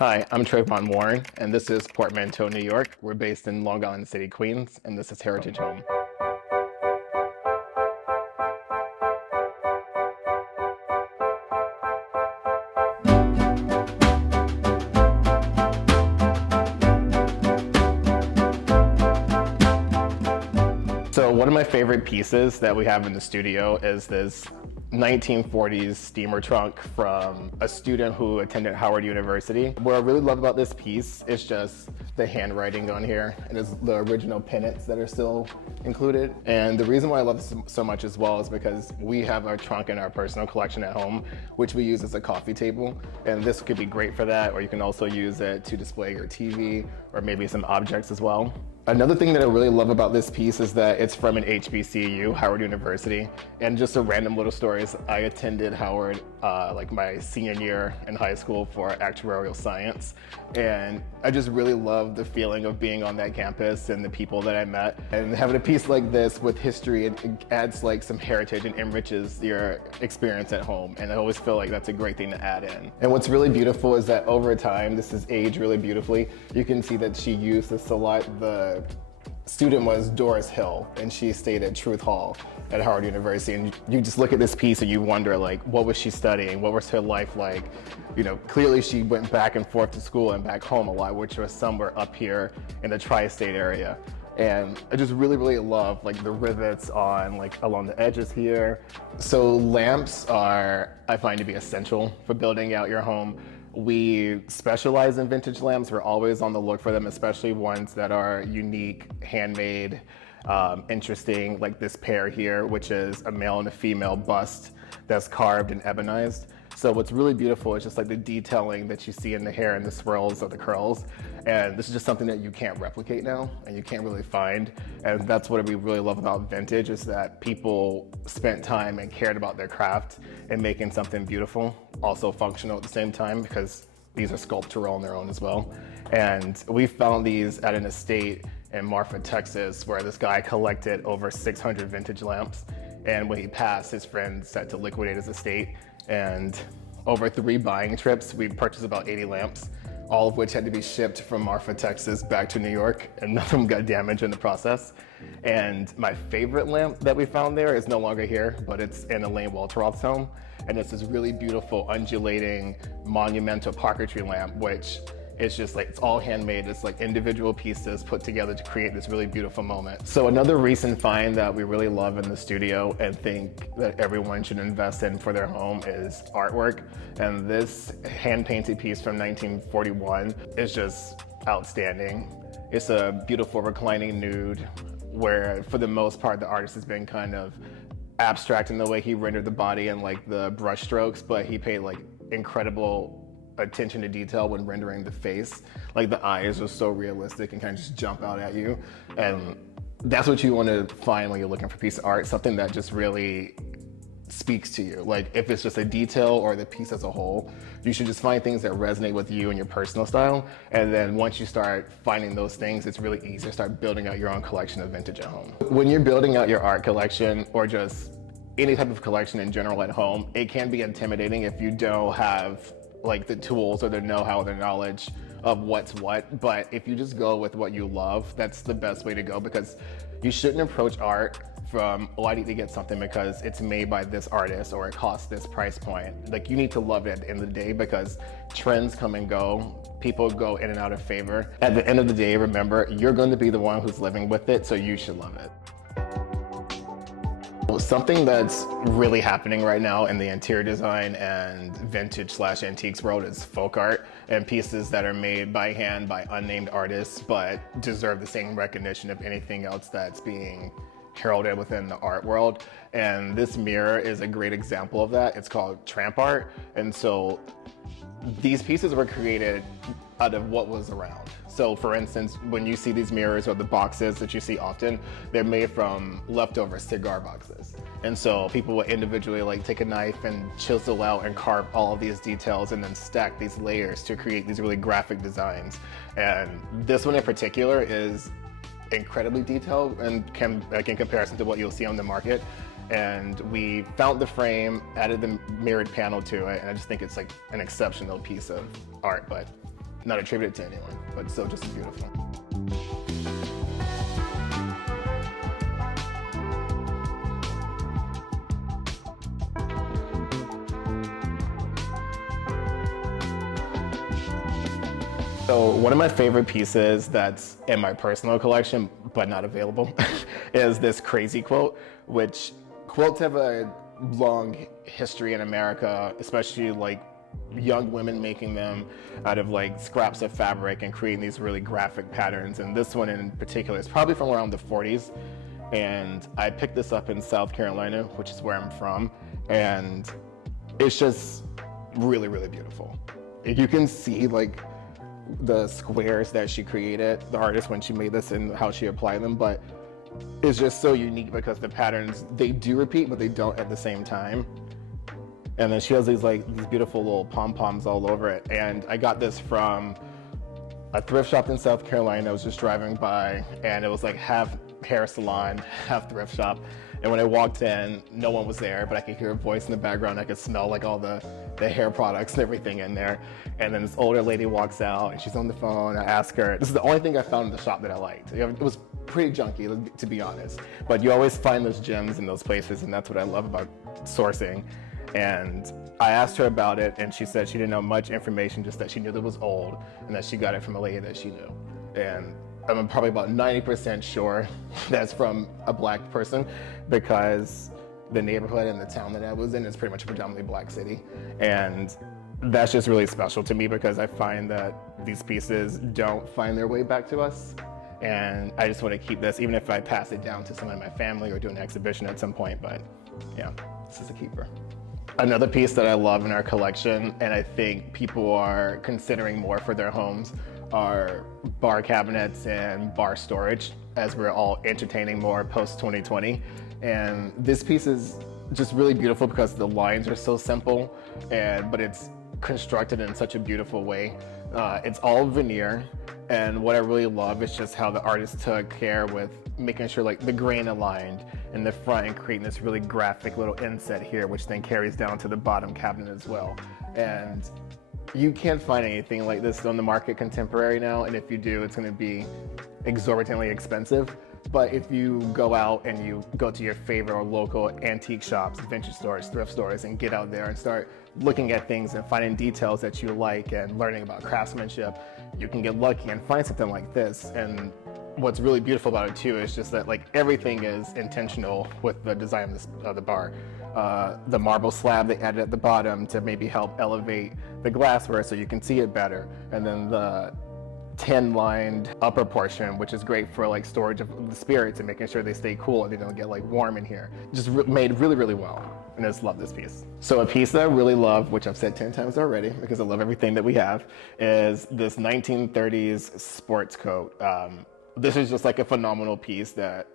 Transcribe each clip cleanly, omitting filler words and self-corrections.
Hi, I'm Trevon Warren, and this is Portmanteau, New York. We're based in Long Island City, Queens, and this is Heritage Home. So one of my favorite pieces that we have in the studio is this 1940s steamer trunk from a student who attended Howard University. What I really love about this piece is just the handwriting on here, and it's the original pennants that are still included. And the reason why I love this so much as well is because we have our trunk in our personal collection at home, which we use as a coffee table. And this could be great for that, or you can also use it to display your TV or maybe some objects as well. Another thing that I really love about this piece is that it's from an HBCU, Howard University, and just a random little story is I attended Howard like my senior year in high school for actuarial science, and I just really love the feeling of being on that campus and the people that I met. And having a piece like this with history, it adds like some heritage and enriches your experience at home, and I always feel like that's a great thing to add in. And what's really beautiful is that over time, this is aged really beautifully. You can see that she used this a lot. The student was Doris Hill, and she stayed at Truth Hall at Howard University. And you just look at this piece and you wonder, like, what was she studying? What was her life like? You know, clearly she went back and forth to school and back home a lot, which was somewhere up here in the tri-state area. And I just really love like the rivets on like along the edges here. So lamps are, I find, to be essential for building out your home. We specialize in vintage lamps. We're always on the look for them, especially ones that are unique, handmade, interesting, like this pair here, which is a male and a female bust that's carved and ebonized. So what's really beautiful is just like the detailing that you see in the hair and the swirls of the curls. And this is just something that you can't replicate now and you can't really find. And that's what we really love about vintage, is that people spent time and cared about their craft and making something beautiful, also functional at the same time, because these are sculptural on their own as well. And we found these at an estate in Marfa, Texas, where this guy collected over 600 vintage lamps. And when he passed, his friend set to liquidate his estate. And over 3 buying trips, we purchased about 80 lamps, all of which had to be shipped from Marfa, Texas back to New York, and none of them got damaged in the process. And my favorite lamp that we found there is no longer here, but it's in Elaine Walteroth's home. And it's this really beautiful, undulating, monumental parquetry lamp, which it's just like, it's all handmade. It's like individual pieces put together to create this really beautiful moment. So another recent find that we really love in the studio and think that everyone should invest in for their home is artwork. And this hand-painted piece from 1941 is just outstanding. It's a beautiful reclining nude where, for the most part, the artist has been kind of abstract in the way he rendered the body and like the brush strokes, but he paid like incredible attention to detail when rendering the face. Like the eyes are so realistic and kind of just jump out at you. And that's what you want to find when you're looking for a piece of art, something that just really speaks to you. Like if it's just a detail or the piece as a whole, you should just find things that resonate with you and your personal style. And then once you start finding those things, it's really easy to start building out your own collection of vintage at home. When you're building out your art collection or just any type of collection in general at home, it can be intimidating if you don't have like the tools or the know-how, the knowledge of what's what. But if you just go with what you love, that's the best way to go, because you shouldn't approach art from, oh, I need to get something because it's made by this artist or it costs this price point. Like, you need to love it at the end of the day, because trends come and go. People go in and out of favor. At the end of the day, remember, you're going to be the one who's living with it, so you should love it. Something that's really happening right now in the interior design and vintage/antiques world is folk art, and pieces that are made by hand by unnamed artists but deserve the same recognition of anything else that's being heralded within the art world. And this mirror is a great example of that. It's called tramp art. And so these pieces were created out of what was around. So for instance, when you see these mirrors or the boxes that you see often, they're made from leftover cigar boxes. And so people will individually like take a knife and chisel out and carve all of these details and then stack these layers to create these really graphic designs. And this one in particular is incredibly detailed and can, like, in comparison to what you'll see on the market. And we found the frame, added the mirrored panel to it, and I just think it's like an exceptional piece of art. But not attribute it to anyone, but still just beautiful. So one of my favorite pieces that's in my personal collection, but not available, is this crazy quilt, which quilts have a long history in America, especially like young women making them out of like scraps of fabric and creating these really graphic patterns. And this one in particular is probably from around the 40s. And I picked this up in South Carolina, which is where I'm from. And it's just really, really beautiful. You can see like the squares that she created, the artist, when she made this and how she applied them, but it's just so unique because the patterns, they do repeat, but they don't at the same time. And then she has these beautiful little pom-poms all over it. And I got this from a thrift shop in South Carolina. I was just driving by and it was like half hair salon, half thrift shop. And when I walked in, no one was there, but I could hear a voice in the background. I could smell like all the hair products and everything in there. And then this older lady walks out and she's on the phone. I ask her, this is the only thing I found in the shop that I liked. It was pretty junky, to be honest. But you always find those gems in those places, and that's what I love about sourcing. And I asked her about it, and she said she didn't know much information, just that she knew that it was old and that she got it from a lady that she knew. And I'm probably about 90% sure that's from a Black person, because the neighborhood and the town that I was in is pretty much a predominantly Black city. And that's just really special to me because I find that these pieces don't find their way back to us. And I just want to keep this, even if I pass it down to someone in my family or do an exhibition at some point. But yeah, this is a keeper. Another piece that I love in our collection, and I think people are considering more for their homes, are bar cabinets and bar storage, as we're all entertaining more post-2020. And this piece is just really beautiful because the lines are so simple, but it's constructed in such a beautiful way. It's all veneer, and what I really love is just how the artist took care with making sure like the grain aligned in the front and creating this really graphic little inset here, which then carries down to the bottom cabinet as well. And you can't find anything like this on the market contemporary now, and if you do, it's going to be exorbitantly expensive. But if you go out and you go to your favorite or local antique shops, vintage stores, thrift stores, and get out there and start looking at things and finding details that you like and learning about craftsmanship, you can get lucky and find something like this. And what's really beautiful about it too is just that like everything is intentional with the design of the bar. The marble slab they added at the bottom to maybe help elevate the glassware so you can see it better, and then the tin-lined upper portion, which is great for like storage of the spirits and making sure they stay cool and they don't get like warm in here. Just made really, really well. And I just love this piece. So a piece that I really love, which I've said 10 times already because I love everything that we have, is this 1930s sports coat. This is just like a phenomenal piece that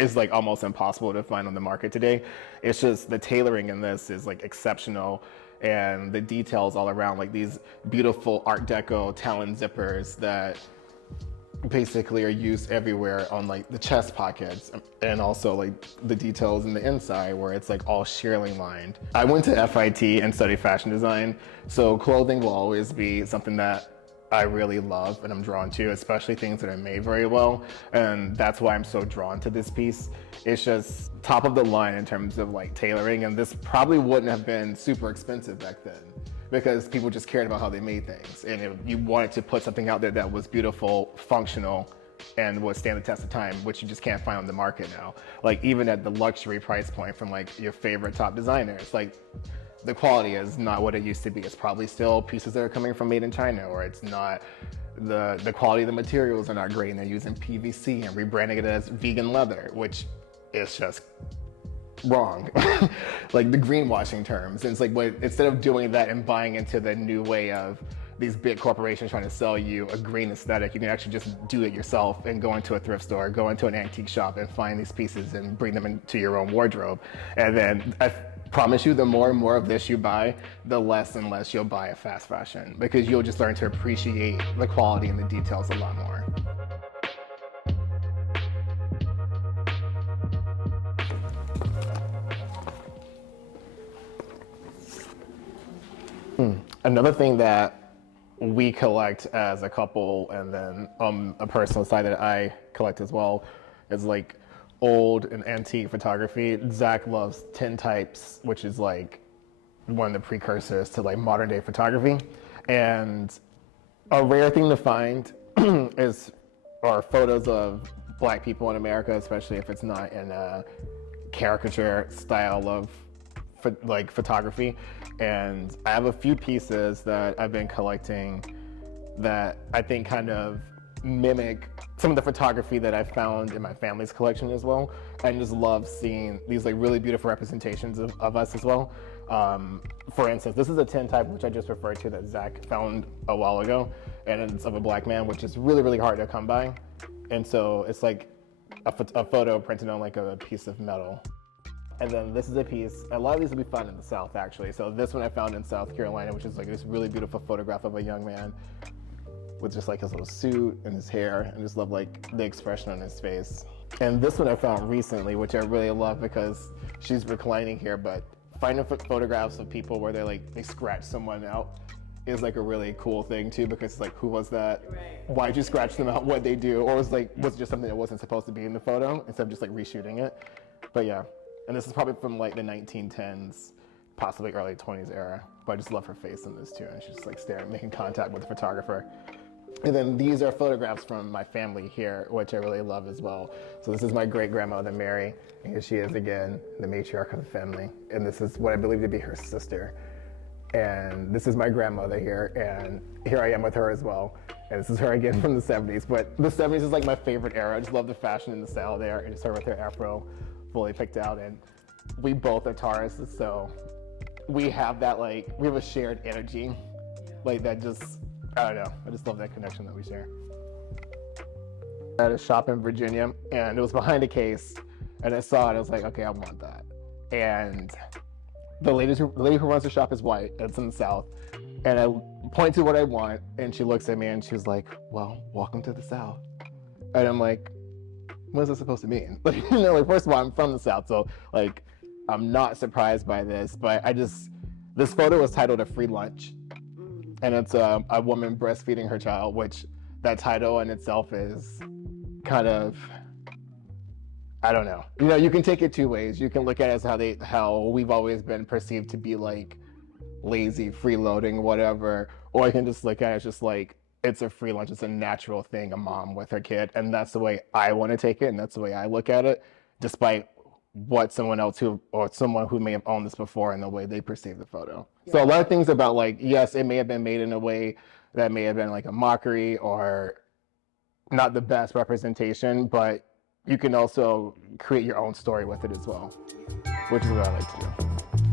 is like almost impossible to find on the market today. It's just the tailoring in this is like exceptional, and the details all around, like these beautiful Art Deco Talon zippers that basically are used everywhere on like the chest pockets, and also like the details in the inside where it's like all shearling lined. I went to FIT and studied fashion design, so clothing will always be something that I really love and I'm drawn to, especially things that are made very well. And that's why I'm so drawn to this piece. It's just top of the line in terms of like tailoring, and this probably wouldn't have been super expensive back then because people just cared about how they made things. And if you wanted to put something out there that was beautiful, functional, and would stand the test of time, which you just can't find on the market now. Like even at the luxury price point from like your favorite top designers, like the quality is not what it used to be. It's probably still pieces that are coming from made in China, or it's not, the quality of the materials are not great and they're using PVC and rebranding it as vegan leather, which is just wrong. Like the greenwashing terms. And it's like, instead of doing that and buying into the new way of these big corporations trying to sell you a green aesthetic, you can actually just do it yourself and go into a thrift store, go into an antique shop and find these pieces and bring them into your own wardrobe. And then I promise you, the more and more of this you buy, the less and less you'll buy a fast fashion, because you'll just learn to appreciate the quality and the details a lot more. Another thing that we collect as a couple, and then a personal side that I collect as well is like old and antique photography. Zach loves tintypes, which is like one of the precursors to like modern day photography. And a rare thing to find is are photos of Black people in America, especially if it's not in a caricature style of like photography. And I have a few pieces that I've been collecting that I think kind of mimic some of the photography that I found in my family's collection as well. I just love seeing these like really beautiful representations of us as well. For instance, this is a tintype which I just referred to that Zach found a while ago, and it's of a Black man, which is really, really hard to come by. And so it's like a photo printed on like a piece of metal. And then this is a piece, a lot of these will be found in the South actually. So this one I found in South Carolina, which is like this really beautiful photograph of a young man with just like his little suit and his hair, and just love like the expression on his face. And this one I found recently, which I really love because she's reclining here, but finding photographs of people where they scratch someone out is like a really cool thing too, because it's like, who was that? Right. Why'd you scratch them out? What'd they do? Or was it just something that wasn't supposed to be in the photo instead of just like reshooting it? But yeah. And this is probably from like the 1910s, possibly early 20s era. But I just love her face in this too. And she's just like staring, making contact with the photographer. And then these are photographs from my family here, which I really love as well. So this is my great grandmother, Mary. And here she is again, the matriarch of the family. And this is what I believe to be her sister. And this is my grandmother here. And here I am with her as well. And this is her again from the 70s. But the 70s is like my favorite era. I just love the fashion and the style there. And just her with her afro fully picked out. And we both are Tauruses, so we have that we have a shared energy. Like that just, I don't know, I just love that connection that we share. At a shop in Virginia, and it was behind a case, and I saw it, I was like, okay, I want that. And the lady who runs the shop is white, it's in the South. And I point to what I want, and she looks at me and she's like, well, welcome to the South. And I'm like, what is this supposed to mean? First of all, I'm from the South, so I'm not surprised by this, but this photo was titled A Free Lunch. And it's a woman breastfeeding her child, which that title in itself is kind of, I don't know. You can take it two ways. You can look at it as how we've always been perceived to be like lazy, freeloading, whatever. Or you can just look at it as just like, it's a free lunch. It's a natural thing, a mom with her kid. And that's the way I want to take it. And that's the way I look at it, despite what someone who may have owned this before and the way they perceive the photo. Yeah. So a lot of things about yes, it may have been made in a way that may have been like a mockery or not the best representation, but you can also create your own story with it as well, which is what I like to do.